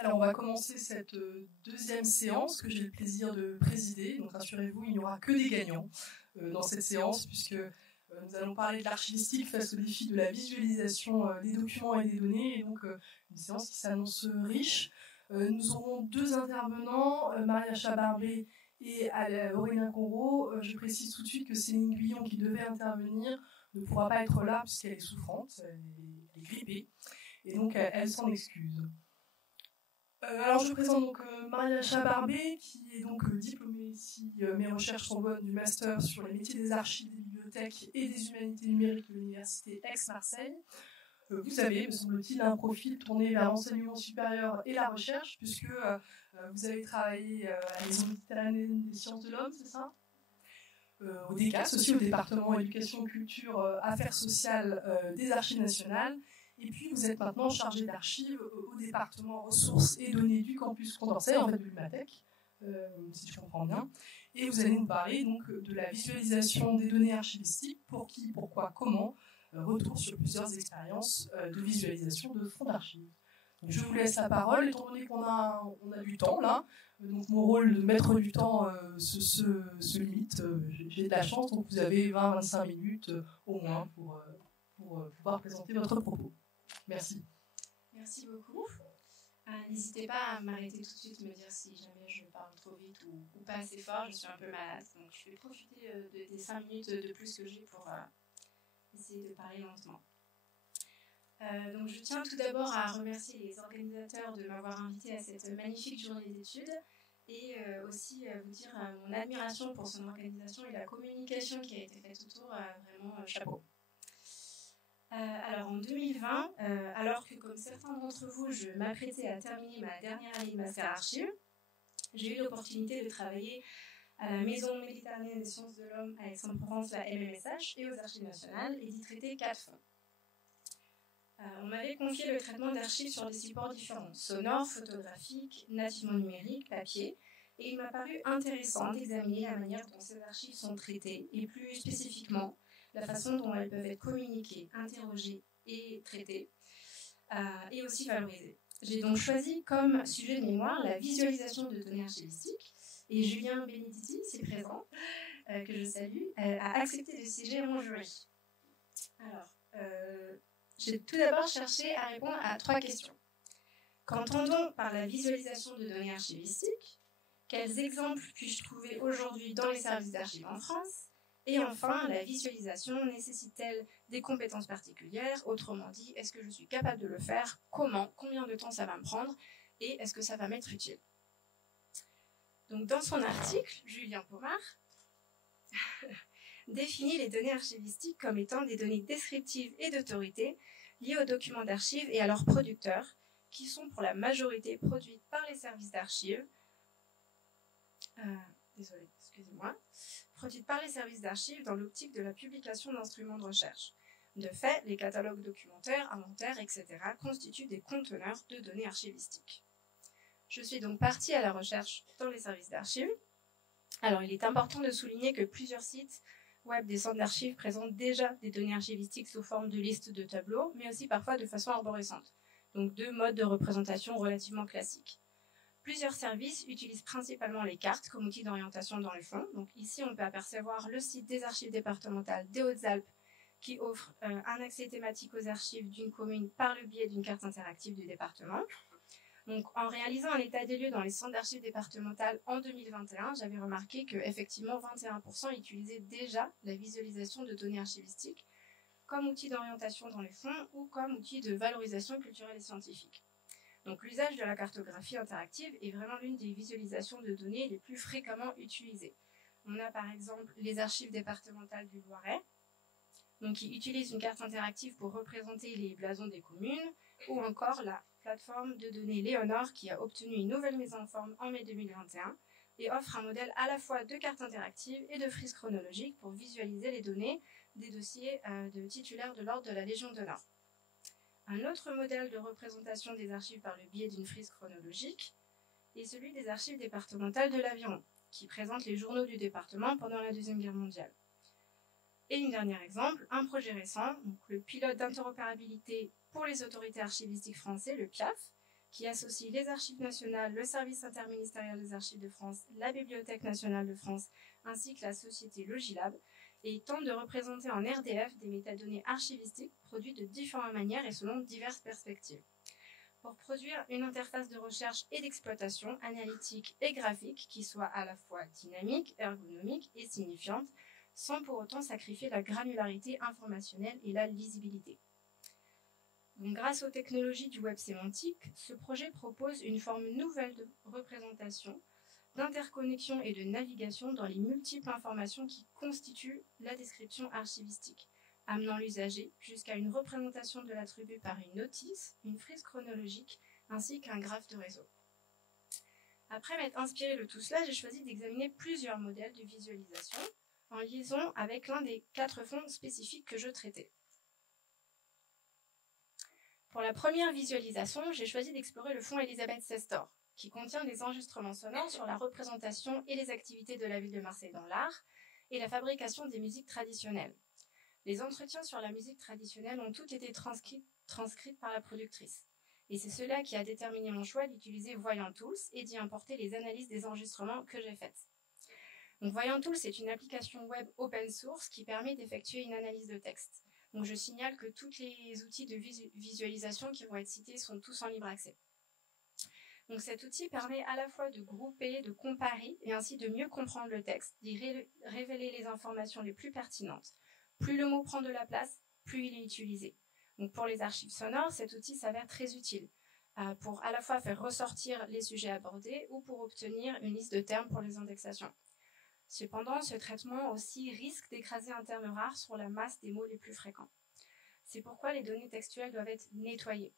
Alors, on va commencer cette deuxième séance que j'ai le plaisir de présider. Donc, rassurez-vous, il n'y aura que des gagnants dans cette séance, puisque nous allons parler de l'archivistique face au défi de la visualisation des documents et des données. Et donc, une séance qui s'annonce riche. Nous aurons deux intervenants, Maria Chabarbé et Aurélien Conro. Je précise tout de suite que Céline Guyon, qui devait intervenir, ne pourra pas être là puisqu'elle est souffrante, elle est grippée. Et donc, elle s'en excuse. Alors je présente donc Maria Chabarbé, qui est donc diplômée ici. Mes recherches sont bonnes du master sur les métiers des archives, des bibliothèques et des humanités numériques de l'université Aix-Marseille. Vous avez, me semble-t-il, un profil tourné vers l'enseignement supérieur et la recherche, puisque vous avez travaillé à la Maison méditerranéenne des sciences de l'homme, c'est ça, au DECAS, aussi au département éducation, culture, affaires sociales des archives nationales. Et puis, vous êtes maintenant chargé d'archives au département ressources et données du campus Condorcet, en fait, du LUMATEC, si je comprends bien. Et vous allez nous parler donc de la visualisation des données archivistiques, pour qui, pourquoi, comment, retour sur plusieurs expériences de visualisation de fonds d'archives. Donc, je vous laisse la parole, étant donné qu'on a du temps là. Donc, mon rôle de maître du temps se limite. J'ai de la chance, donc vous avez 20-25 minutes au moins pour pouvoir présenter votre propos. Merci. Merci beaucoup. N'hésitez pas à m'arrêter tout de suite, me dire si jamais je parle trop vite ou pas assez fort. Je suis un peu malade, donc je vais profiter des 5 minutes de plus que j'ai pour essayer de parler lentement. Donc je tiens tout d'abord à remercier les organisateurs de m'avoir invité à cette magnifique journée d'études et aussi vous dire mon admiration pour son organisation et la communication qui a été faite autour, vraiment chapeau. Alors en 2020, alors que comme certains d'entre vous, je m'apprêtais à terminer ma dernière année de master archives, j'ai eu l'opportunité de travailler à la Maison méditerranéenne des sciences de l'homme à Aix-en-Provence, la MMSH, et aux archives nationales, et d'y traiter 4 fonds. On m'avait confié le traitement d'archives sur des supports différents, sonores, photographiques, nativement numériques, papier, et il m'a paru intéressant d'examiner la manière dont ces archives sont traitées, et plus spécifiquement, la façon dont elles peuvent être communiquées, interrogées et traitées, et aussi valorisées. J'ai donc choisi comme sujet de mémoire la visualisation de données archivistiques, et Julien Benediti, ici présent, que je salue, a accepté de siéger à mon jury. Alors, j'ai tout d'abord cherché à répondre à 3 questions. Qu'entendons par la visualisation de données archivistiques? Quels exemples puis-je trouver aujourd'hui dans les services d'archives en France? Et enfin, la visualisation nécessite-t-elle des compétences particulières? Autrement dit, est-ce que je suis capable de le faire? Comment? Combien de temps ça va me prendre? Et est-ce que ça va m'être utile? Donc, dans son article, Julien Pomard définit les données archivistiques comme étant des données descriptives et d'autorité liées aux documents d'archives et à leurs producteurs, qui sont pour la majorité produites par les services d'archives. Produites par les services d'archives dans l'optique de la publication d'instruments de recherche. De fait, les catalogues documentaires, inventaires, etc. constituent des conteneurs de données archivistiques. Je suis donc partie à la recherche dans les services d'archives. Alors, il est important de souligner que plusieurs sites web des centres d'archives présentent déjà des données archivistiques sous forme de listes de tableaux, mais aussi parfois de façon arborescente. Donc, 2 modes de représentation relativement classiques. Plusieurs services utilisent principalement les cartes comme outil d'orientation dans les fonds. Donc ici, on peut apercevoir le site des archives départementales des Hautes-Alpes qui offre un accès thématique aux archives d'une commune par le biais d'une carte interactive du département. Donc en réalisant un état des lieux dans les centres d'archives départementales en 2021, j'avais remarqué qu'effectivement 21% utilisaient déjà la visualisation de données archivistiques comme outil d'orientation dans les fonds ou comme outil de valorisation culturelle et scientifique. Donc l'usage de la cartographie interactive est vraiment l'une des visualisations de données les plus fréquemment utilisées. On a par exemple les archives départementales du Loiret, donc qui utilisent une carte interactive pour représenter les blasons des communes, ou encore la plateforme de données Léonore qui a obtenu une nouvelle mise en forme en mai 2021 et offre un modèle à la fois de carte interactive et de frise chronologique pour visualiser les données des dossiers de titulaires de l'ordre de la Légion d'honneur. Un autre modèle de représentation des archives par le biais d'une frise chronologique est celui des archives départementales de l'Aviron, qui présentent les journaux du département pendant la Deuxième Guerre mondiale. Et un dernier exemple, un projet récent, donc le pilote d'interopérabilité pour les autorités archivistiques français, le PIAF, qui associe les Archives nationales, le Service interministériel des Archives de France, la Bibliothèque nationale de France, ainsi que la société Logilab, et il tente de représenter en RDF des métadonnées archivistiques produites de différentes manières et selon diverses perspectives. Pour produire une interface de recherche et d'exploitation analytique et graphique qui soit à la fois dynamique, ergonomique et signifiante, sans pour autant sacrifier la granularité informationnelle et la lisibilité. Donc, grâce aux technologies du web sémantique, ce projet propose une forme nouvelle de représentation, d'interconnexion et de navigation dans les multiples informations qui constituent la description archivistique, amenant l'usager jusqu'à une représentation de l'attribut par une notice, une frise chronologique, ainsi qu'un graphe de réseau. Après m'être inspirée de tout cela, j'ai choisi d'examiner plusieurs modèles de visualisation en liaison avec l'un des 4 fonds spécifiques que je traitais. Pour la première visualisation, j'ai choisi d'explorer le fonds Elisabeth Sestor, qui contient des enregistrements sonores sur la représentation et les activités de la ville de Marseille dans l'art et la fabrication des musiques traditionnelles. Les entretiens sur la musique traditionnelle ont tous été transcrits par la productrice. Et c'est cela qui a déterminé mon choix d'utiliser Voyant Tools et d'y importer les analyses des enregistrements que j'ai faites. Donc Voyant Tools est une application web open source qui permet d'effectuer une analyse de texte. Donc je signale que tous les outils de visualisation qui vont être cités sont tous en libre accès. Donc cet outil permet à la fois de grouper, de comparer et ainsi de mieux comprendre le texte, d'y révéler les informations les plus pertinentes. Plus le mot prend de la place, plus il est utilisé. Donc pour les archives sonores, cet outil s'avère très utile pour à la fois faire ressortir les sujets abordés ou pour obtenir une liste de termes pour les indexations. Cependant, ce traitement aussi risque d'écraser un terme rare sur la masse des mots les plus fréquents. C'est pourquoi les données textuelles doivent être nettoyées.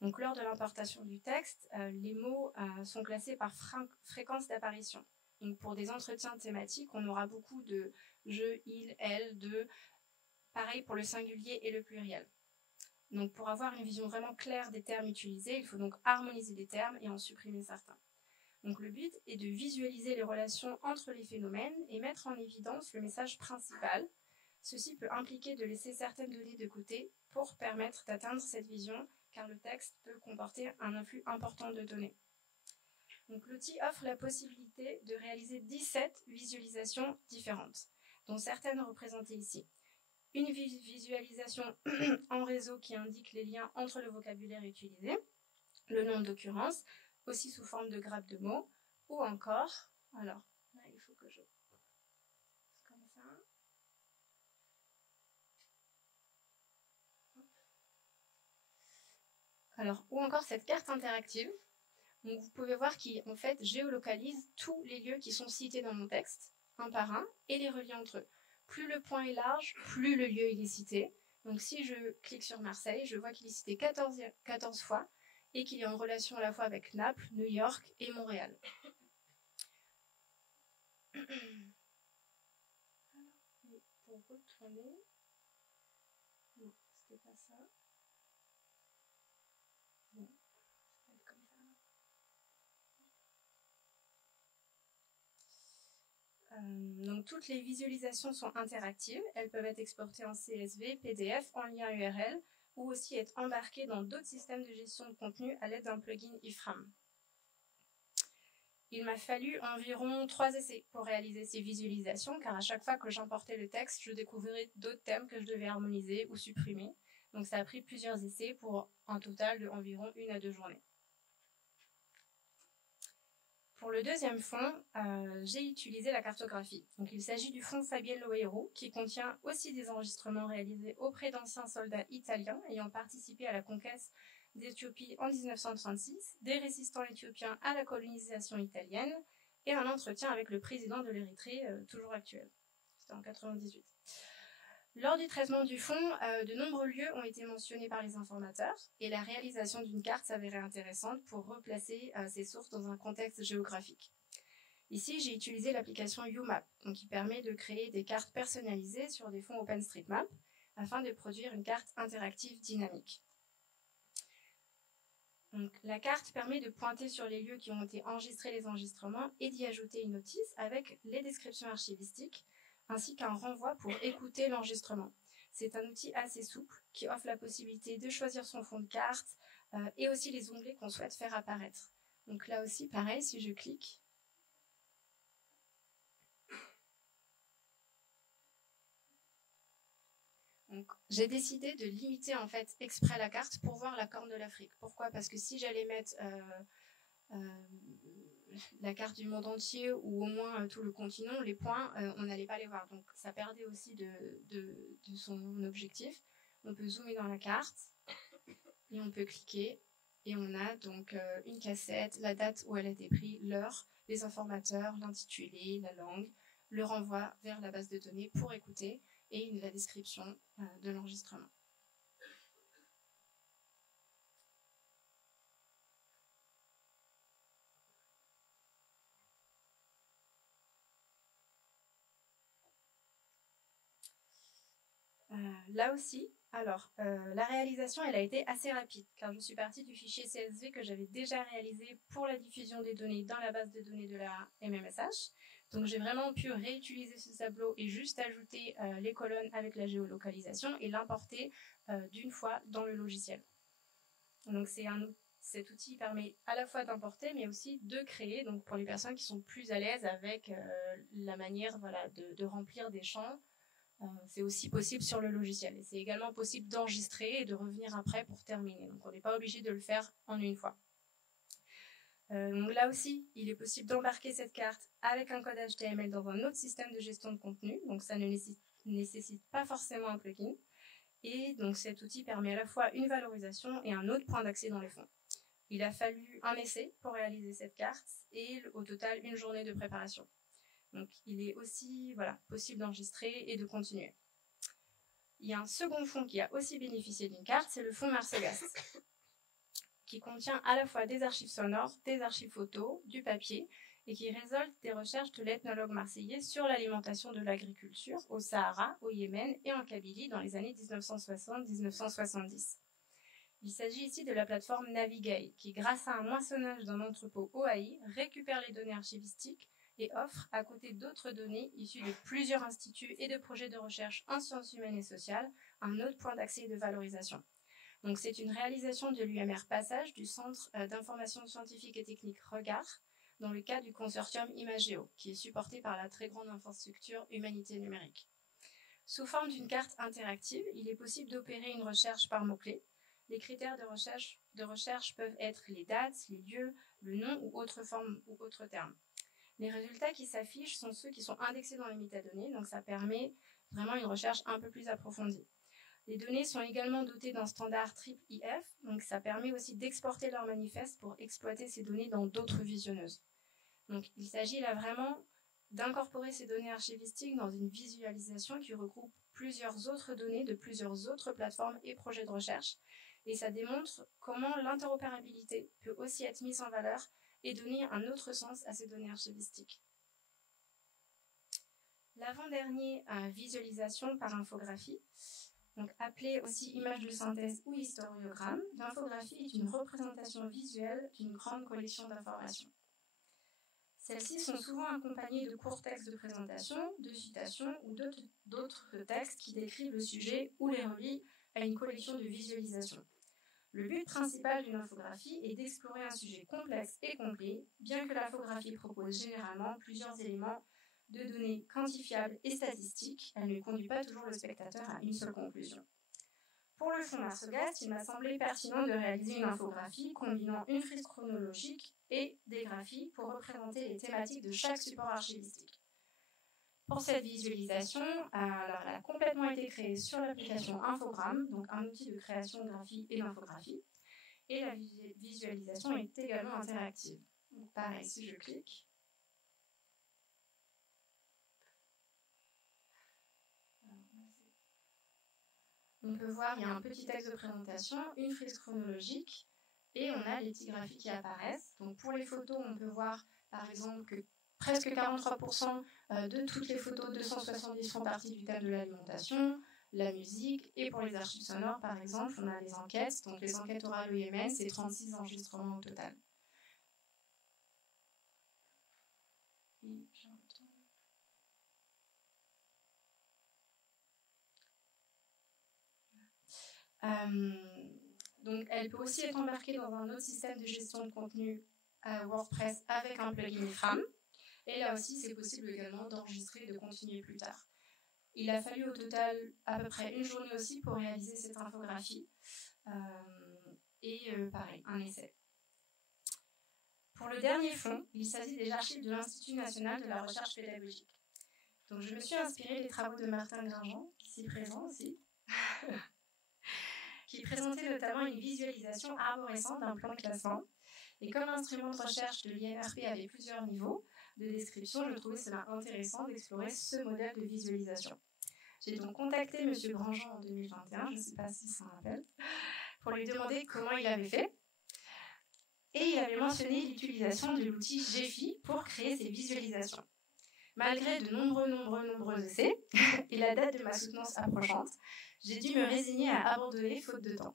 Donc, lors de l'importation du texte, les mots sont classés par fréquence d'apparition. Donc, pour des entretiens thématiques, on aura beaucoup de je, il, elle, de, pareil pour le singulier et le pluriel. Donc, pour avoir une vision vraiment claire des termes utilisés, il faut donc harmoniser les termes et en supprimer certains. Donc le but est de visualiser les relations entre les phénomènes et mettre en évidence le message principal. Ceci peut impliquer de laisser certaines données de côté pour permettre d'atteindre cette vision, car le texte peut comporter un influx important de données. Donc l'outil offre la possibilité de réaliser 17 visualisations différentes, dont certaines représentées ici. Une visualisation en réseau qui indique les liens entre le vocabulaire utilisé, le nom d'occurrence, aussi sous forme de grappes de mots, ou encore, alors là il faut que je... comme ça. Alors, ou encore cette carte interactive. Donc vous pouvez voir qu'il en fait géolocalise tous les lieux qui sont cités dans mon texte, un par un, et les relie entre eux. Plus le point est large, plus le lieu il est cité. Donc si je clique sur Marseille, je vois qu'il est cité 14 fois, et qu'il est en relation à la fois avec Naples, New York et Montréal. Pour retourner... Non, c'était pas ça. Non, ça va être comme ça. Donc toutes les visualisations sont interactives. Elles peuvent être exportées en CSV, PDF, en lien URL, ou aussi être embarquées dans d'autres systèmes de gestion de contenu à l'aide d'un plugin Iframe. Il m'a fallu environ 3 essais pour réaliser ces visualisations, car à chaque fois que j'importais le texte, je découvrais d'autres thèmes que je devais harmoniser ou supprimer. Donc ça a pris plusieurs essais pour un total de environ 1 à 2 journées. Pour le deuxième fonds, j'ai utilisé la cartographie. Donc, il s'agit du fonds Fabienne Loero, qui contient aussi des enregistrements réalisés auprès d'anciens soldats italiens ayant participé à la conquête d'Éthiopie en 1936, des résistants éthiopiens à la colonisation italienne et un entretien avec le président de l'Érythrée, toujours actuel. C'était en 1998. Lors du traitement du fonds, de nombreux lieux ont été mentionnés par les informateurs et la réalisation d'une carte s'avérait intéressante pour replacer ces sources dans un contexte géographique. Ici, j'ai utilisé l'application UMap, qui permet de créer des cartes personnalisées sur des fonds OpenStreetMap afin de produire une carte interactive dynamique. Donc, la carte permet de pointer sur les lieux qui ont été enregistrés les enregistrements et d'y ajouter une notice avec les descriptions archivistiques ainsi qu'un renvoi pour écouter l'enregistrement. C'est un outil assez souple qui offre la possibilité de choisir son fond de carte, et aussi les onglets qu'on souhaite faire apparaître. Donc là aussi, pareil, si je clique, j'ai décidé de limiter en fait exprès la carte pour voir la Corne de l'Afrique. Pourquoi ? Parce que si j'allais mettre la carte du monde entier ou au moins tout le continent, les points, on n'allait pas les voir. Donc ça perdait aussi de son objectif. On peut zoomer dans la carte et on peut cliquer et on a donc une cassette, la date où elle a été prise, l'heure, les informateurs, l'intitulé, la langue, le renvoi vers la base de données pour écouter et la description de l'enregistrement. Là aussi, alors, la réalisation, elle a été assez rapide, car je suis partie du fichier CSV que j'avais déjà réalisé pour la diffusion des données dans la base de données de la MMSH. Donc, j'ai vraiment pu réutiliser ce tableau et juste ajouter les colonnes avec la géolocalisation et l'importer d'une fois dans le logiciel. Donc, cet outil permet à la fois d'importer, mais aussi de créer, donc pour les personnes qui sont plus à l'aise avec la manière de remplir des champs. C'est aussi possible sur le logiciel. Et c'est également possible d'enregistrer et de revenir après pour terminer. Donc on n'est pas obligé de le faire en une fois. Donc là aussi, il est possible d'embarquer cette carte avec un code HTML dans un autre système de gestion de contenu. Donc ça ne nécessite pas forcément un plugin. Et donc cet outil permet à la fois une valorisation et un autre point d'accès dans les fonds. Il a fallu un essai pour réaliser cette carte et au total une journée de préparation. Donc, il est aussi possible d'enregistrer et de continuer. Il y a un second fonds qui a aussi bénéficié d'une carte, c'est le fonds Marsegast, qui contient à la fois des archives sonores, des archives photos, du papier, et qui résulte des recherches de l'ethnologue marseillais sur l'alimentation de l'agriculture au Sahara, au Yémen et en Kabylie dans les années 1960-1970. Il s'agit ici de la plateforme Navigate, qui, grâce à un moissonnage d'un entrepôt OAI, récupère les données archivistiques et offre, à côté d'autres données issues de plusieurs instituts et de projets de recherche en sciences humaines et sociales, un autre point d'accès et de valorisation. Donc c'est une réalisation de l'UMR Passage du Centre d'information scientifique et technique Regard, dans le cadre du consortium Imagéo, qui est supporté par la très grande infrastructure Humanité Numérique. Sous forme d'une carte interactive, il est possible d'opérer une recherche par mots-clés. Les critères de recherche peuvent être les dates, les lieux, le nom ou autre forme ou autre terme. Les résultats qui s'affichent sont ceux qui sont indexés dans les métadonnées, donc ça permet vraiment une recherche un peu plus approfondie. Les données sont également dotées d'un standard IIIF, donc ça permet aussi d'exporter leur manifeste pour exploiter ces données dans d'autres visionneuses. Donc il s'agit là vraiment d'incorporer ces données archivistiques dans une visualisation qui regroupe plusieurs autres données de plusieurs autres plateformes et projets de recherche, et ça démontre comment l'interopérabilité peut aussi être mise en valeur et donner un autre sens à ces données archivistiques. L'avant-dernier, visualisation par infographie, donc appelée aussi image de synthèse ou historiogramme, l'infographie est une représentation visuelle d'une grande collection d'informations. Celles-ci sont souvent accompagnées de courts textes de présentation, de citations ou d'autres textes qui décrivent le sujet ou les relient à une collection de visualisations. Le but principal d'une infographie est d'explorer un sujet complexe et complet, bien que l'infographie propose généralement plusieurs éléments de données quantifiables et statistiques, elle ne conduit pas toujours le spectateur à une seule conclusion. Pour le fonds Marsegast, il m'a semblé pertinent de réaliser une infographie combinant une frise chronologique et des graphies pour représenter les thématiques de chaque support archivistique. Pour cette visualisation, alors elle a complètement été créée sur l'application Infogramme, donc un outil de création de graphie et d'infographie. Et la visualisation est également interactive. Donc pareil, si je clique, on peut voir, il y a un petit texte de présentation, une frise chronologique, et on a les petits graphiques qui apparaissent. Donc pour les photos, on peut voir par exemple que presque 43% de toutes les photos, 270 font partie du thème de l'alimentation, la musique, et pour les archives sonores, par exemple, on a les enquêtes. Donc les enquêtes orales au Yémen, c'est 36 enregistrements au total. Donc, elle peut aussi être embarquée dans un autre système de gestion de contenu WordPress avec un plugin Fram. Et là aussi, c'est possible également d'enregistrer et de continuer plus tard. Il a fallu au total à peu près une journée aussi pour réaliser cette infographie. Pareil, un essai. Pour le dernier fonds, il s'agit des archives de l'Institut national de la recherche pédagogique. Donc, je me suis inspirée des travaux de Martin Grandjean, ici présent aussi, qui présentait notamment une visualisation arborescente d'un plan de classement. Et comme l'instrument de recherche de l'INRP avait plusieurs niveaux de description, je trouvais cela intéressant d'explorer ce modèle de visualisation. J'ai donc contacté M. Grandjean en 2021, je ne sais pas si ça s'en rappelle, pour lui demander comment il avait fait. Et il avait mentionné l'utilisation de l'outil Gephi pour créer ces visualisations. Malgré de nombreux essais et la date de ma soutenance approchante, j'ai dû me résigner à abandonner faute de temps.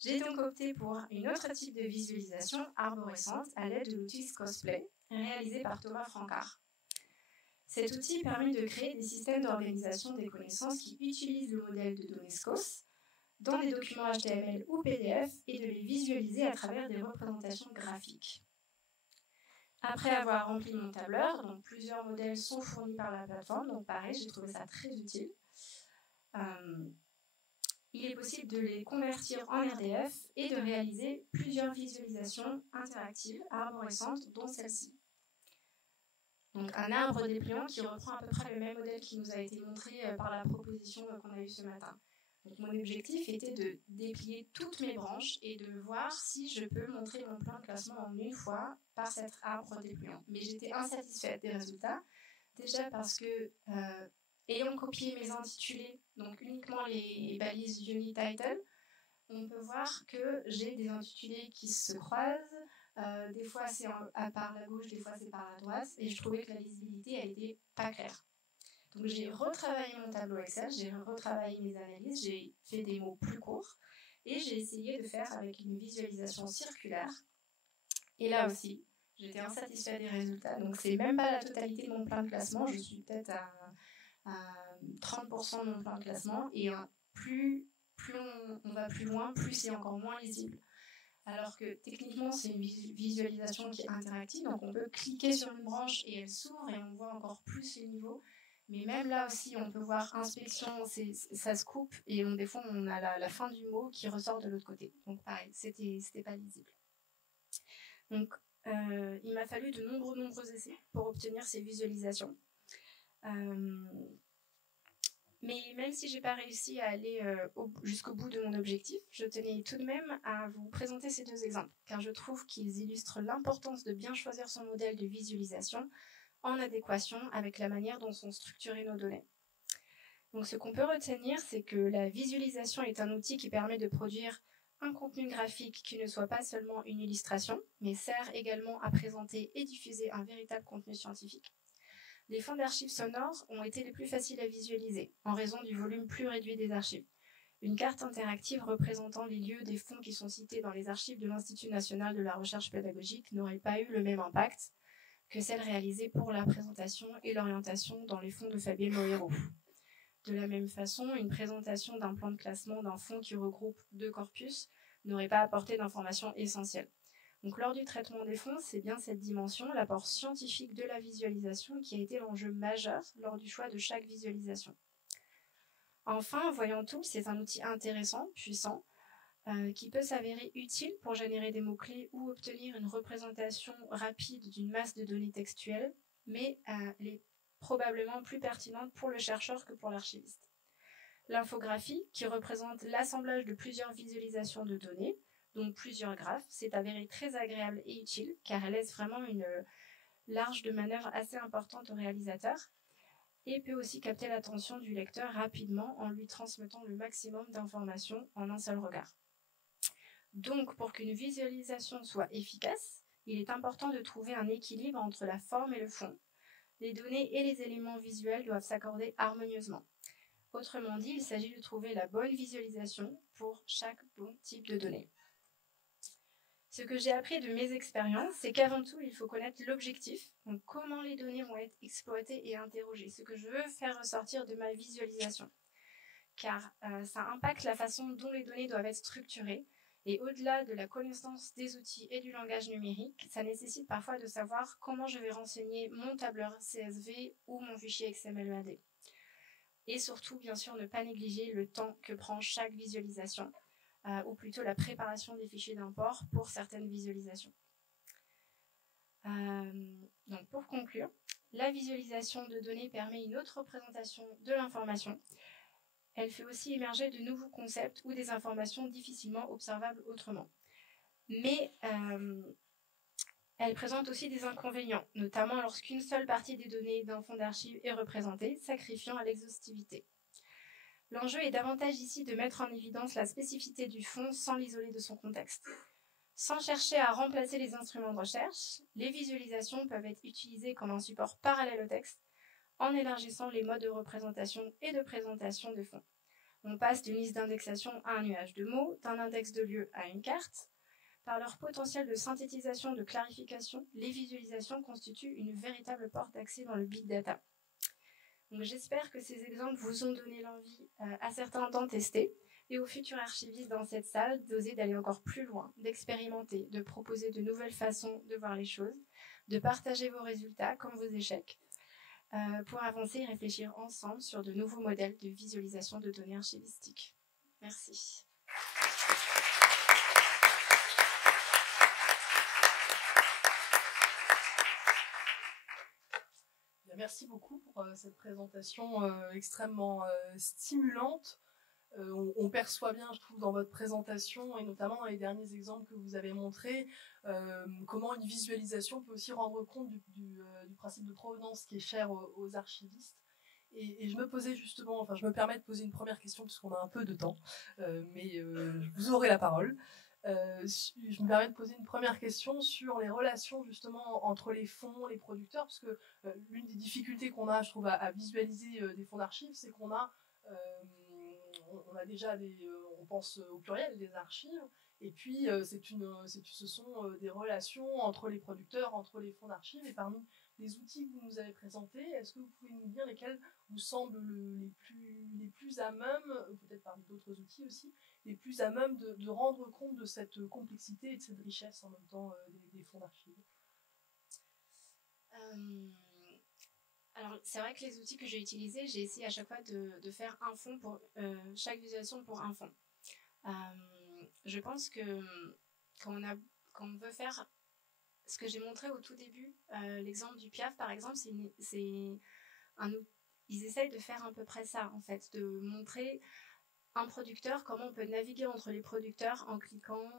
J'ai donc opté pour une autre type de visualisation arborescente à l'aide de l'outil Scosplay, réalisé par Thomas Francard. Cet outil permet de créer des systèmes d'organisation des connaissances qui utilisent le modèle de données SCOS dans des documents HTML ou PDF et de les visualiser à travers des représentations graphiques. Après avoir rempli mon tableur, donc plusieurs modèles sont fournis par la plateforme, donc pareil, j'ai trouvé ça très utile. Il est possible de les convertir en RDF et de réaliser plusieurs visualisations interactives arborescentes, dont celle-ci. Donc un arbre dépliant qui reprend à peu près le même modèle qui nous a été montré par la proposition qu'on a eue ce matin. Donc mon objectif était de déplier toutes mes branches et de voir si je peux montrer mon plan de classement en une fois par cet arbre dépliant. Mais j'étais insatisfaite des résultats, déjà parce que ayant copié mes intitulés, donc uniquement les balises Unit Title, on peut voir que j'ai des intitulés qui se croisent. Des fois c'est par la gauche, des fois c'est par la droite, et je trouvais que la lisibilité elle était pas claire. Donc j'ai retravaillé mon tableau Excel, j'ai retravaillé mes analyses, j'ai fait des mots plus courts et j'ai essayé de faire avec une visualisation circulaire. Et là aussi, j'étais insatisfaite des résultats. Donc c'est même pas la totalité de mon plan de classement, je suis peut-être à 30% de mon plan de classement et plus on va plus loin, plus c'est encore moins lisible. Alors que techniquement, c'est une visualisation qui est interactive, donc on peut cliquer sur une branche et elle s'ouvre et on voit encore plus les niveaux. Mais même là aussi, on peut voir inspection, ça se coupe et des fois, on a la fin du mot qui ressort de l'autre côté. Donc pareil, c'était pas lisible. Donc, il m'a fallu de nombreux essais pour obtenir ces visualisations. Mais même si j'ai pas réussi à aller jusqu'au bout de mon objectif, je tenais tout de même à vous présenter ces deux exemples, car je trouve qu'ils illustrent l'importance de bien choisir son modèle de visualisation en adéquation avec la manière dont sont structurées nos données. Donc ce qu'on peut retenir, c'est que la visualisation est un outil qui permet de produire un contenu graphique qui ne soit pas seulement une illustration, mais sert également à présenter et diffuser un véritable contenu scientifique. Les fonds d'archives sonores ont été les plus faciles à visualiser, en raison du volume plus réduit des archives. Une carte interactive représentant les lieux des fonds qui sont cités dans les archives de l'Institut national de la recherche pédagogique n'aurait pas eu le même impact que celle réalisée pour la présentation et l'orientation dans les fonds de Fabienne Mohéro. De la même façon, une présentation d'un plan de classement d'un fonds qui regroupe 2 corpus n'aurait pas apporté d'informations essentielles. Donc, lors du traitement des fonds, c'est bien cette dimension, l'apport scientifique de la visualisation, qui a été l'enjeu majeur lors du choix de chaque visualisation. Enfin, Voyant Tools, c'est un outil intéressant, puissant, qui peut s'avérer utile pour générer des mots-clés ou obtenir une représentation rapide d'une masse de données textuelles, mais elle est probablement plus pertinente pour le chercheur que pour l'archiviste. L'infographie, qui représente l'assemblage de plusieurs visualisations de données, donc plusieurs graphes, s'est avérée très agréable et utile, car elle laisse vraiment une marge de manœuvre assez importante au réalisateur, et peut aussi capter l'attention du lecteur rapidement en lui transmettant le maximum d'informations en un seul regard. Donc, pour qu'une visualisation soit efficace, il est important de trouver un équilibre entre la forme et le fond. Les données et les éléments visuels doivent s'accorder harmonieusement. Autrement dit, il s'agit de trouver la bonne visualisation pour chaque bon type de données. Ce que j'ai appris de mes expériences, c'est qu'avant tout, il faut connaître l'objectif, donc comment les données vont être exploitées et interrogées, ce que je veux faire ressortir de ma visualisation. Car ça impacte la façon dont les données doivent être structurées Et au-delà de la connaissance des outils et du langage numérique, ça nécessite parfois de savoir comment je vais renseigner mon tableur CSV ou mon fichier XML/EAD. Et surtout, bien sûr, ne pas négliger le temps que prend chaque visualisation, ou plutôt la préparation des fichiers d'import pour certaines visualisations. Donc pour conclure, la visualisation de données permet une autre représentation de l'information. Elle fait aussi émerger de nouveaux concepts ou des informations difficilement observables autrement. Mais elle présente aussi des inconvénients, notamment lorsqu'une seule partie des données d'un fonds d'archives est représentée, sacrifiant à l'exhaustivité. L'enjeu est davantage ici de mettre en évidence la spécificité du fonds sans l'isoler de son contexte. Sans chercher à remplacer les instruments de recherche, les visualisations peuvent être utilisées comme un support parallèle au texte, en élargissant les modes de représentation et de présentation de fonds. On passe d'une liste d'indexation à un nuage de mots, d'un index de lieux à une carte. Par leur potentiel de synthétisation, de clarification, les visualisations constituent une véritable porte d'accès dans le big data. Donc, j'espère que ces exemples vous ont donné l'envie à certains d'en tester et aux futurs archivistes dans cette salle d'oser d'aller encore plus loin, d'expérimenter, de proposer de nouvelles façons de voir les choses, de partager vos résultats comme vos échecs, pour avancer et réfléchir ensemble sur de nouveaux modèles de visualisation de données archivistiques. Merci. Merci beaucoup pour cette présentation extrêmement stimulante. On perçoit bien, je trouve, dans votre présentation, et notamment dans les derniers exemples que vous avez montrés, comment une visualisation peut aussi rendre compte du principe de provenance qui est cher aux archivistes. Et je me posais justement, enfin je me permets de poser une première question, puisqu'on a un peu de temps, mais vous aurez la parole. Je me permets de poser une première question sur les relations justement entre les fonds, les producteurs, parce que l'une des difficultés qu'on a, je trouve, à visualiser des fonds d'archives, c'est qu'on a déjà on pense au pluriel des archives, et puis ce sont des relations entre les producteurs, entre les fonds d'archives, et parmi les outils que vous nous avez présentés, est-ce que vous pouvez nous dire lesquels vous semblent les plus à même, peut-être parmi d'autres outils aussi, les plus à même de rendre compte de cette complexité et de cette richesse en même temps des fonds d'archives? Alors, c'est vrai que les outils que j'ai utilisés, j'ai essayé à chaque fois de faire un fond pour chaque visualisation pour un fond. Je pense que quand on veut faire ce que j'ai montré au tout début, l'exemple du Piaf par exemple, ils essayent de faire à peu près ça en fait, de montrer un producteur, comment on peut naviguer entre les producteurs en cliquant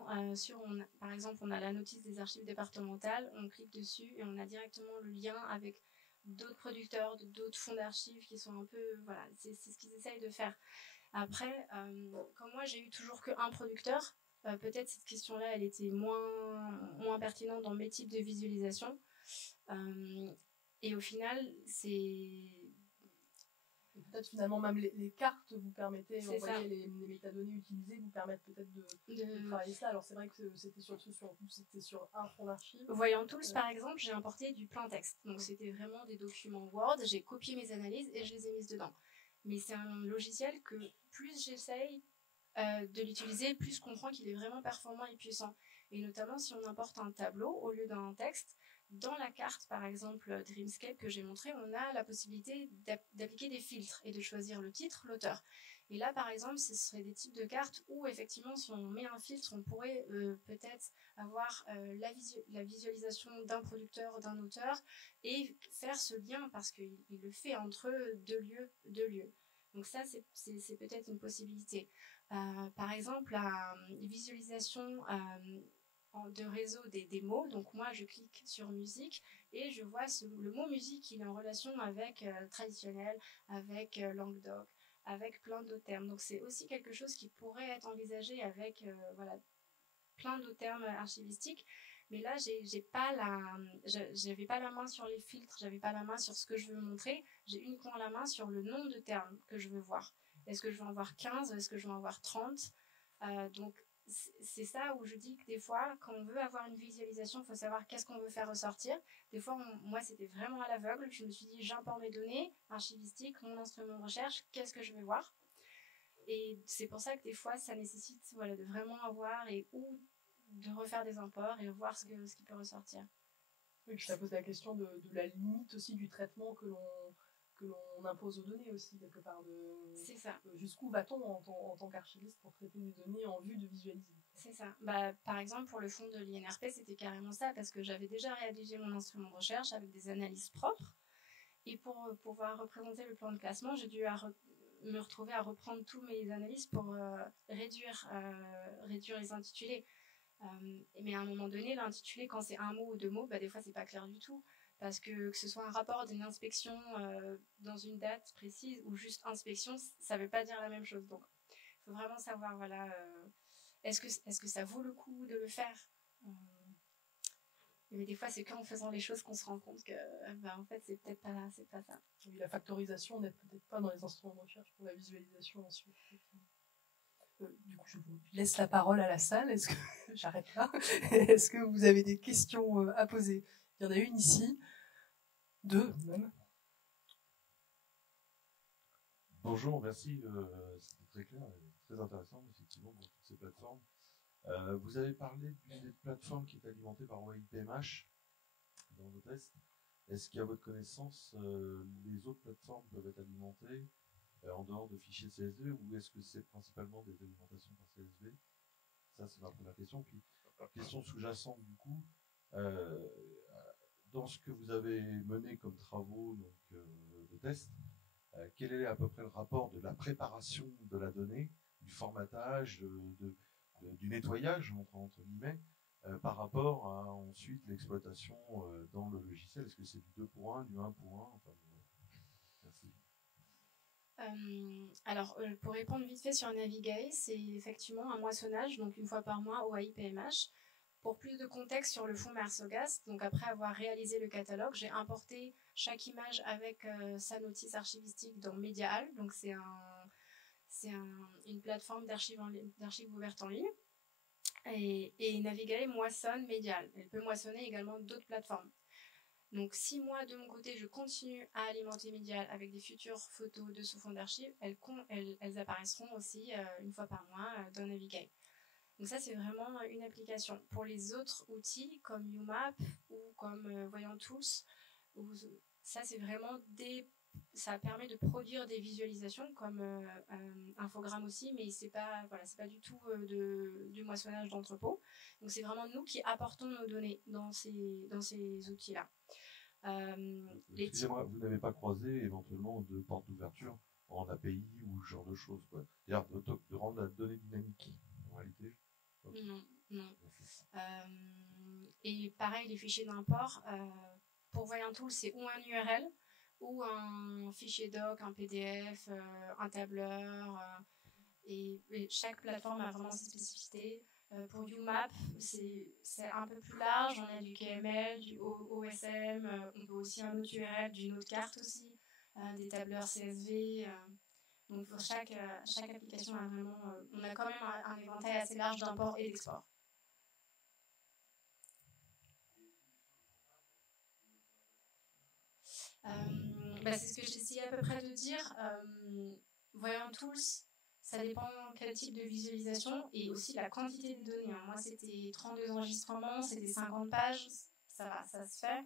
par exemple, on a la notice des archives départementales, on clique dessus et on a directement le lien avec d'autres producteurs, d'autres fonds d'archives qui sont un peu, voilà, c'est ce qu'ils essayent de faire. Après, comme moi j'ai eu toujours qu'un producteur, peut-être cette question-là, elle était moins pertinente dans mes types de visualisation. Et au final, peut-être finalement même les cartes vous permettaient, les métadonnées utilisées vous permettent peut-être de travailler ça. Alors c'est vrai que c'était sur un fond d'archives. Voyant Tools par exemple, j'ai importé du plain texte. Donc c'était vraiment des documents Word, j'ai copié mes analyses et je les ai mises dedans. Mais c'est un logiciel que plus j'essaye de l'utiliser, plus je comprends qu'il est vraiment performant et puissant. Et notamment si on importe un tableau au lieu d'un texte, dans la carte, par exemple, Dreamscape que j'ai montré, on a la possibilité d'appliquer des filtres et de choisir le titre, l'auteur. Et là, par exemple, ce seraient des types de cartes où, effectivement, si on met un filtre, on pourrait peut-être avoir la visualisation d'un producteur, d'un auteur, et faire ce lien, parce qu'il le fait entre deux lieux. Donc ça, c'est peut-être une possibilité. Par exemple, la visualisation de réseau des mots. Donc moi, je clique sur musique et je vois le mot musique, il est en relation avec traditionnel, avec Languedoc, avec plein d'autres termes. Donc c'est aussi quelque chose qui pourrait être envisagé avec plein d'autres termes archivistiques. Mais là, j'avais pas la main sur les filtres, j'avais pas la main sur ce que je veux montrer. J'ai uniquement la main sur le nombre de termes que je veux voir. Est-ce que je veux en voir 15? Est-ce que je veux en voir 30? Donc c'est ça où je dis que des fois, quand on veut avoir une visualisation, il faut savoir qu'est-ce qu'on veut faire ressortir. Des fois, moi, c'était vraiment à l'aveugle. Je me suis dit, j'importe mes données archivistiques, mon instrument de recherche, qu'est-ce que je vais voir? Et c'est pour ça que des fois, ça nécessite de vraiment avoir ou de refaire des imports et voir ce qui peut ressortir. Oui, puis ça pose la question de la limite aussi du traitement que l'on impose aux données aussi, quelque part. C'est ça. Jusqu'où va-t-on en tant qu'archiviste pour traiter des données en vue de visualiser? C'est ça. Par exemple, pour le fond de l'INRP, c'était carrément ça, parce que j'avais déjà rédigé mon instrument de recherche avec des analyses propres. Et pour pouvoir représenter le plan de classement, j'ai dû me retrouver à reprendre tous mes analyses pour réduire les intitulés. Mais à un moment donné, l'intitulé, quand c'est un mot ou deux mots, des fois, c'est pas clair du tout. Parce que ce soit un rapport d'une inspection dans une date précise ou juste inspection, ça veut pas dire la même chose. Donc, il faut vraiment savoir, est-ce que ça vaut le coup de le faire mais des fois, c'est qu'en faisant les choses qu'on se rend compte que, en fait, c'est peut-être pas ça. Oui, la factorisation n'est peut-être pas dans les instruments de recherche pour la visualisation ensuite. Du coup, je vous laisse la parole à la salle. Est-ce que j'arrête là? Est-ce que vous avez des questions à poser? Il y en a une ici, deux même. Bonjour, merci. C'était très clair et très intéressant, effectivement, pour toutes ces plateformes. Vous avez parlé d'une plateforme qui est alimentée par OIPMH dans vos tests. Est-ce qu'à votre connaissance, les autres plateformes peuvent être alimentées en dehors de fichiers CSV ou est-ce que c'est principalement des alimentations par CSV? Ça, c'est ma première question. Puis, question sous-jacente, du coup, dans ce que vous avez mené comme travaux de tests, quel est à peu près le rapport de la préparation de la donnée, du formatage, du nettoyage, entre guillemets, par rapport à ensuite l'exploitation dans le logiciel? Est-ce que c'est du 2 pour 1, du 1 pour 1? Enfin, merci. Alors, pour répondre vite fait sur Navigae, c'est effectivement un moissonnage, donc une fois par mois au AIPMH. Pour plus de contexte sur le fond Mersogast, donc après avoir réalisé le catalogue, j'ai importé chaque image avec sa notice archivistique dans MediaAll, donc c'est une plateforme d'archives ouvertes en ligne. Et Navigae moissonne MediaAll. Elle peut moissonner également d'autres plateformes. Donc si moi, de mon côté, je continue à alimenter MediaAll avec des futures photos de ce fond d'archives, elles apparaîtront aussi une fois par mois dans Navigae. Donc ça, c'est vraiment une application. Pour les autres outils, comme UMAP ou comme Voyant Tools, ça, c'est vraiment ça permet de produire des visualisations comme Infogrames aussi, mais c'est pas du tout du moissonnage d'entrepôt. Donc c'est vraiment nous qui apportons nos données dans ces outils-là. Excusez-moi, vous n'avez pas croisé éventuellement de porte d'ouverture en API ou ce genre de choses, quoi. C'est-à-dire de rendre la donnée dynamique en réalité? Okay. Non. Et pareil, les fichiers d'import, pour Voyant Tool, c'est ou un URL ou un fichier doc, un PDF, un tableur. Et chaque plateforme a vraiment ses spécificités. Pour UMAP, c'est un peu plus large. On a du KML, du OSM, on peut aussi un autre URL d'une autre carte aussi, des tableurs CSV. Donc pour chaque application, on a quand même un éventail assez large d'import et d'export. C'est ce que j'essayais à peu près de dire. Voyant Tools, ça dépend quel type de visualisation et aussi la quantité de données. Moi, c'était 32 enregistrements, c'était 50 pages, ça se fait.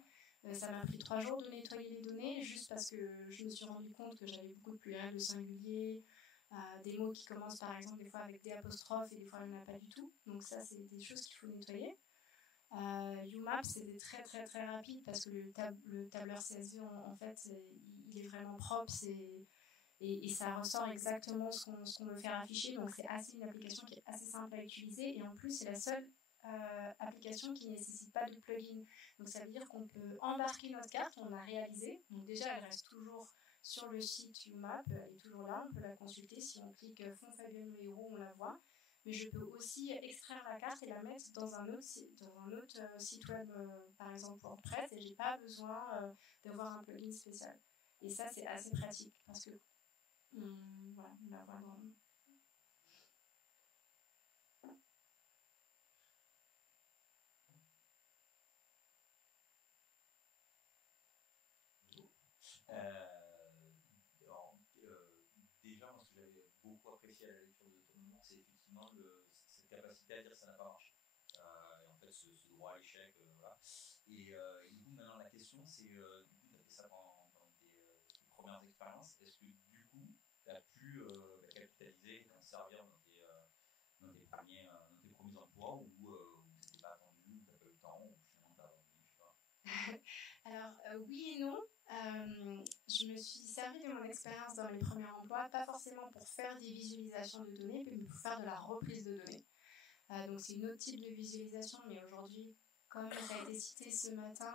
Ça m'a pris 3 jours de nettoyer les données, juste parce que je me suis rendu compte que j'avais beaucoup de pluriels, de singuliers, des mots qui commencent par exemple des fois avec des apostrophes et des fois il n'y en a pas du tout. Donc ça, c'est des choses qu'il faut nettoyer. UMAP, c'était très très très rapide parce que le tableur CSV, en fait, il est vraiment propre et ça ressort exactement ce qu'on veut faire afficher. Donc c'est une application qui est assez simple à utiliser et en plus, c'est la seule application qui ne nécessite pas de plugin. Donc ça veut dire qu'on peut embarquer notre carte, on a réalisé. Donc déjà, elle reste toujours sur le site UMAP, elle est toujours là, on peut la consulter. Si on clique fond Fabiano Hérault, on la voit. Mais je peux aussi extraire la carte et la mettre dans un autre site web, par exemple WordPress, et j'ai pas besoin d'avoir un plugin spécial. Et ça, c'est assez pratique parce que on va voir. Déjà, moi, ce que j'avais beaucoup apprécié à la lecture de ton mémoire, c'est effectivement cette capacité à dire ça n'a pas marché. Et en fait, ce droit à l'échec, voilà. Et du coup, maintenant, la question, c'est, du coup, tu as fait ça dans tes premières expériences. Est-ce que, du coup, tu as pu capitaliser, t'en servir dans tes premiers emplois, ou tu n'étais pas attendu, ou tu n'as pas eu le temps, ou finalement tu as abandonné, je sais pas. Alors, oui et non. Je me suis servi de mon expérience dans mes premiers emplois, pas forcément pour faire des visualisations de données, mais pour faire de la reprise de données. Donc, c'est un autre type de visualisation, mais aujourd'hui, comme ça a été cité ce matin,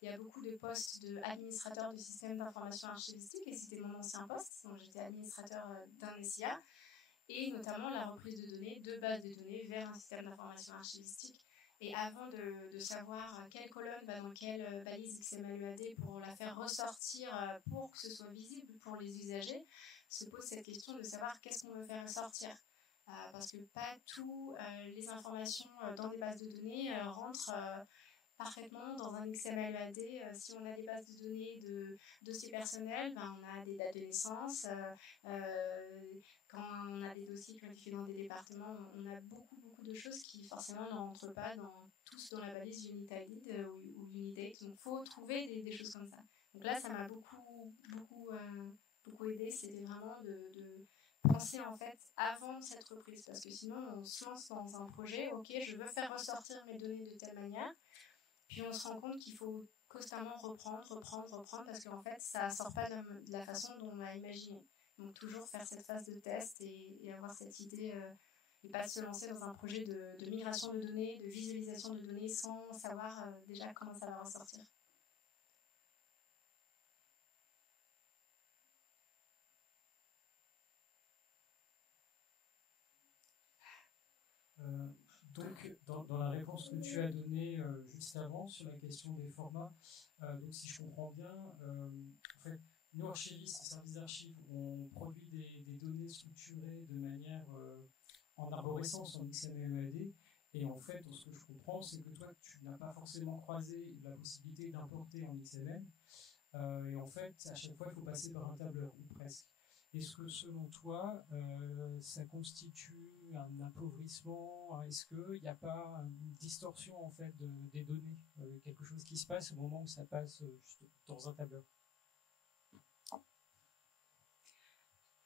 il y a beaucoup de postes d'administrateur de système d'information archivistique, et c'était mon ancien poste, donc j'étais administrateur d'un SIA, et notamment la reprise de données, de bases de données vers un système d'information archivistique. Et avant de savoir quelle colonne va dans quelle balise XML/EAD pour la faire ressortir pour que ce soit visible pour les usagers, se pose cette question de savoir qu'est-ce qu'on veut faire ressortir. Parce que pas toutes les informations dans des bases de données rentrent parfaitement dans un XML/EAD. Si on a des bases de données de dossiers personnels, on a des dates de naissance. Quand on a des dossiers qui ont été faits dans des départements, on a beaucoup de choses qui forcément ne rentrent pas tous dans la balise Unit-ID ou Unit-Date. Donc il faut trouver des choses comme ça. Donc là, ça m'a beaucoup aidé. C'était vraiment de penser en fait avant cette reprise, parce que sinon on se lance dans un projet, ok, je veux faire ressortir mes données de telle manière, puis on se rend compte qu'il faut constamment reprendre, parce qu'en fait ça sort pas de la façon dont on a imaginé. Donc toujours faire cette phase de test et avoir cette idée et pas se lancer dans un projet de migration de données, de visualisation de données sans savoir déjà comment ça va ressortir. Donc, dans la réponse que tu as donnée juste avant sur la question des formats, donc si je comprends bien, en fait, nous, archivistes et services d'archives, on produit des données structurées de manière en arborescence, en XML/EAD, et en fait, ce que je comprends, c'est que toi, tu n'as pas forcément croisé la possibilité d'importer en XML, et en fait, à chaque fois, il faut passer par un tableur, ou presque. Est-ce que selon toi, ça constitue un appauvrissement? Est-ce qu'il n'y a pas une distorsion en fait des données, quelque chose qui se passe au moment où ça passe juste dans un tableur?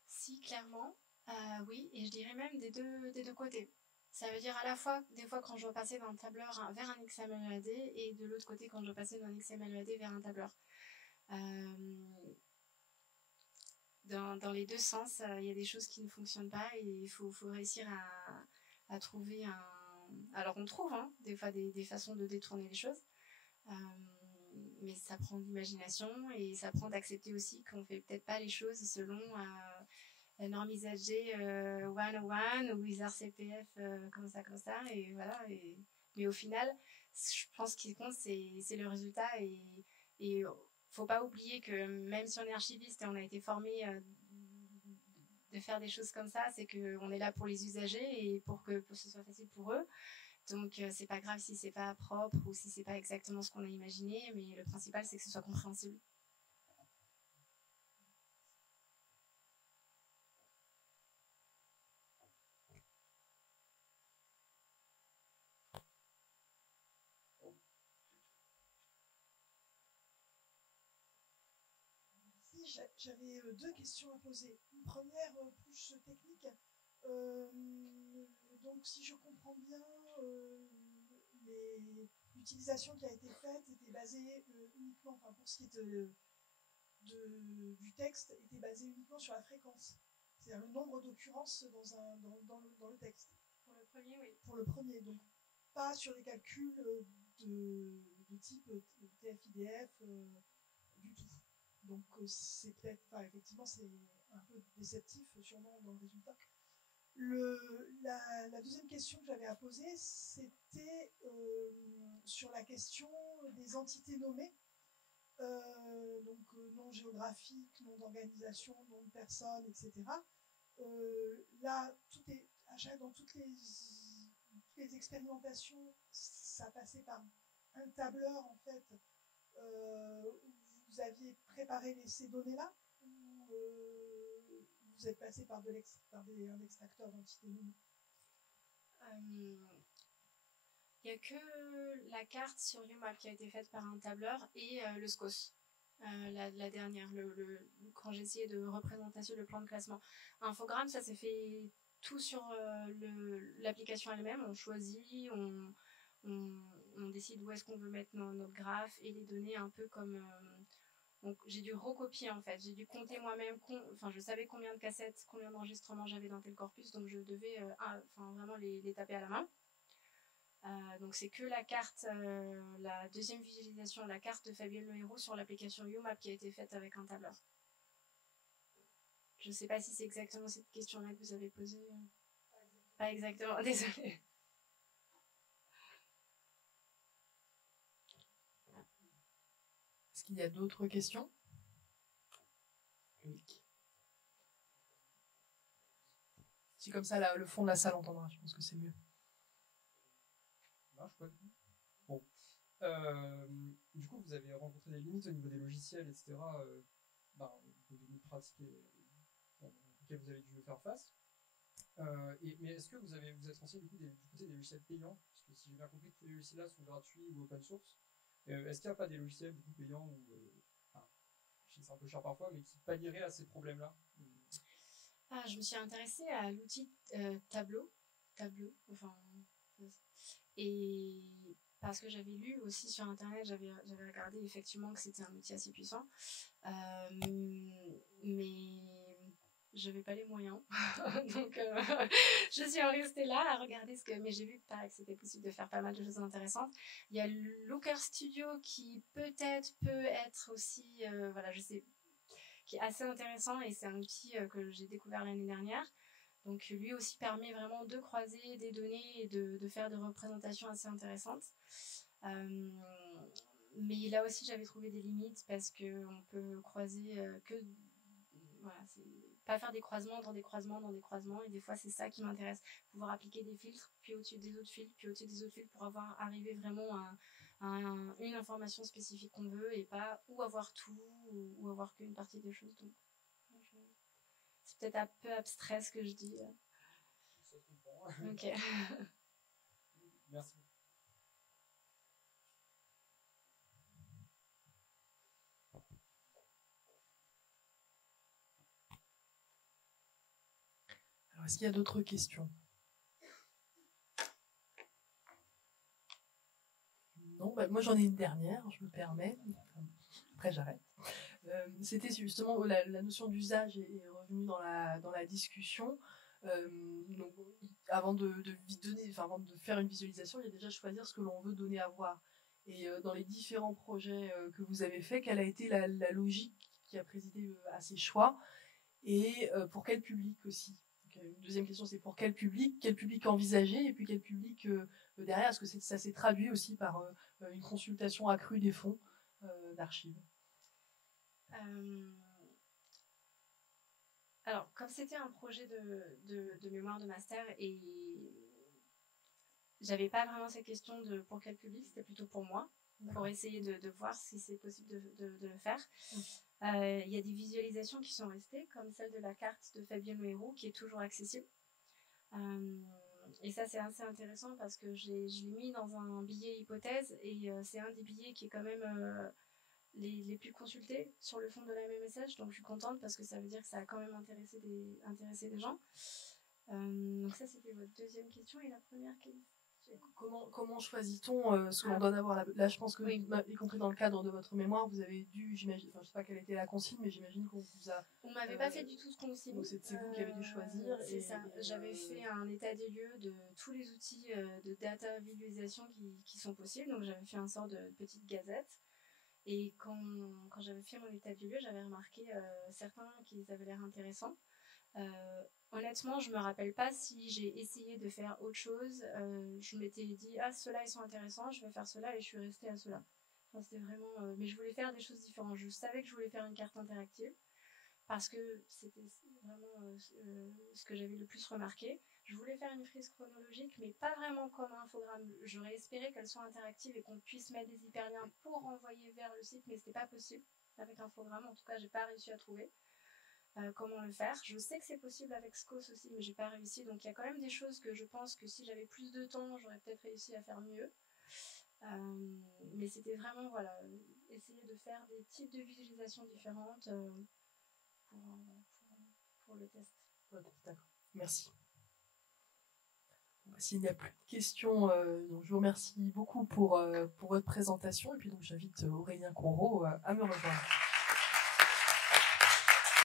Si, clairement, oui, et je dirais même des deux côtés. Ça veut dire à la fois, des fois, quand je dois passer d'un tableur vers un XML/EAD, et de l'autre côté, quand je dois passer d'un XML/EAD vers un tableur. Dans les deux sens, il y a des choses qui ne fonctionnent pas et il faut réussir à trouver un... Alors on trouve des fois des façons de détourner les choses, mais ça prend de l'imagination et ça prend d'accepter aussi qu'on ne fait peut-être pas les choses selon la norme ISAG 101 ou ISAR CPF comme ça, et voilà. Mais au final, je pense qu'il compte, c'est le résultat et faut pas oublier que même si on est archiviste et on a été formé de faire des choses comme ça, c'est qu'on est là pour les usagers et pour que ce soit facile pour eux. Donc c'est pas grave si c'est pas propre ou si c'est pas exactement ce qu'on a imaginé, mais le principal c'est que ce soit compréhensible. J'avais deux questions à poser. Une première plus technique. Donc, si je comprends bien, l'utilisation qui a été faite était basée uniquement, enfin pour ce qui est du texte, était basée uniquement sur la fréquence. C'est-à-dire le nombre d'occurrences dans le texte. Pour le premier, oui. Pour le premier, donc pas sur les calculs de type TF-IDF du tout. Donc c'est peut-être, enfin, effectivement, c'est un peu déceptif sûrement dans le résultat. La deuxième question que j'avais à poser, c'était sur la question des entités nommées, donc nom géographique, nom d'organisation, nom de personne, etc. Là, dans toutes les expérimentations, ça passait par un tableur en fait. Vous aviez préparé ces données-là ou vous êtes passé par un extracteur d'entités nommées? Il n'y a que la carte sur UMAP qui a été faite par un tableur et le SCOS, la dernière, quand j'ai essayé de représentation, le plan de classement. Infogramme, ça s'est fait tout sur l'application elle-même. On choisit, on décide où est-ce qu'on veut mettre notre graphe et les données un peu comme... donc j'ai dû recopier en fait, j'ai dû compter moi-même, je savais combien de cassettes, combien d'enregistrements j'avais dans tel corpus, donc je devais vraiment les taper à la main. Donc c'est que la carte, la deuxième visualisation, la carte de Fabien Lohéro sur l'application UMAP qui a été faite avec un tableur. Je ne sais pas si c'est exactement cette question-là que vous avez posée. Pas exactement, désolée. Est-ce qu'il y a d'autres questions? Oui. Si comme ça, là, le fond de la salle entendra, je pense que c'est mieux. Marche pas du tout. Bon. Du coup, vous avez rencontré des limites au niveau des logiciels, etc. Des limites pratiques auxquelles vous avez dû faire face. Mais est-ce que vous êtes renseigné du côté des logiciels payants? Parce que si j'ai bien compris, tous les logiciels là sont gratuits ou open source. Est-ce qu'il n'y a pas des logiciels du coup payants ou je sais que c'est un peu cher parfois, mais qui pallieraient à ces problèmes-là? Je me suis intéressée à l'outil Tableau, et parce que j'avais lu aussi sur internet, j'avais regardé effectivement que c'était un outil assez puissant, mais je n'avais pas les moyens, donc je suis restée là à regarder mais j'ai vu que c'était possible de faire pas mal de choses intéressantes. Il y a Looker Studio qui peut-être peut être aussi, je sais, qui est assez intéressant, et c'est un outil que j'ai découvert l'année dernière. Donc lui aussi permet vraiment de croiser des données et de faire des représentations assez intéressantes. Mais là aussi j'avais trouvé des limites parce qu'on peut croiser pas faire des croisements dans des croisements dans des croisements, et des fois c'est ça qui m'intéresse, pouvoir appliquer des filtres, puis au-dessus des autres filtres, puis au-dessus des autres filtres pour arriver vraiment à une information spécifique qu'on veut, et pas ou avoir tout ou avoir qu'une partie des choses. Donc c'est peut-être un peu abstrait ce que je dis. Ça se comprend. Ok. Merci. Alors, est-ce qu'il y a d'autres questions? Non, moi j'en ai une dernière, je me permets. Après j'arrête. C'était justement la notion d'usage est revenue dans la discussion. Donc, avant de faire une visualisation, il y a déjà choisir ce que l'on veut donner à voir. Et dans les différents projets que vous avez faits, quelle a été la logique qui a présidé à ces choix, et pour quel public aussi? Donc, une deuxième question, c'est pour quel public envisagé, et puis quel public derrière? Est-ce que ça s'est traduit aussi par une consultation accrue des fonds d'archives? Alors, comme c'était un projet de mémoire de master, et j'avais pas vraiment cette question de pour quel public, c'était plutôt pour moi, pour essayer de voir si c'est possible de le faire. Il y a des visualisations qui sont restées, comme celle de la carte de Fabien Lohéro, qui est toujours accessible. Et ça, c'est assez intéressant parce que je l'ai mis dans un billet hypothèse, et c'est un des billets qui est quand même les plus consultés sur le fond de la MMSH, donc je suis contente parce que ça veut dire que ça a quand même intéressé des gens. Donc ça, c'était votre deuxième question, et la première question. Comment choisit-on ce que l'on donne à voir? Là, je pense que, oui, y compris dans le cadre de votre mémoire, vous avez dû, j'imagine, je ne sais pas quelle était la consigne, mais j'imagine qu'on vous a... On ne m'avait pas fait du tout ce consigne. Donc c'est vous qui avez dû choisir. C'est ça. J'avais fait un état des lieux de tous les outils de data visualisation qui sont possibles, donc j'avais fait un sort de petite gazette. Et quand j'avais fait mon état des lieux, j'avais remarqué certains qui avaient l'air intéressants. Honnêtement, je me rappelle pas si j'ai essayé de faire autre chose. Je m'étais dit, ceux-là ils sont intéressants, je vais faire cela, et je suis restée à cela. Enfin, c'était vraiment, mais je voulais faire des choses différentes. Je savais que je voulais faire une carte interactive parce que c'était vraiment ce que j'avais le plus remarqué. Je voulais faire une frise chronologique, mais pas vraiment comme un infogramme. J'aurais espéré qu'elle soit interactive et qu'on puisse mettre des hyperliens pour renvoyer vers le site, mais c'était pas possible avec un infogramme. En tout cas, j'ai pas réussi à trouver. comment le faire. Je sais que c'est possible avec SCOS aussi, mais j'ai pas réussi. Donc il y a quand même des choses que je pense que si j'avais plus de temps, j'aurais peut-être réussi à faire mieux. Mais c'était vraiment voilà, essayer de faire des types de visualisation différentes pour le test. D'accord, merci. S'il n'y a plus de questions, donc je vous remercie beaucoup pour votre présentation et puis donc j'invite Aurélien Conro à me rejoindre.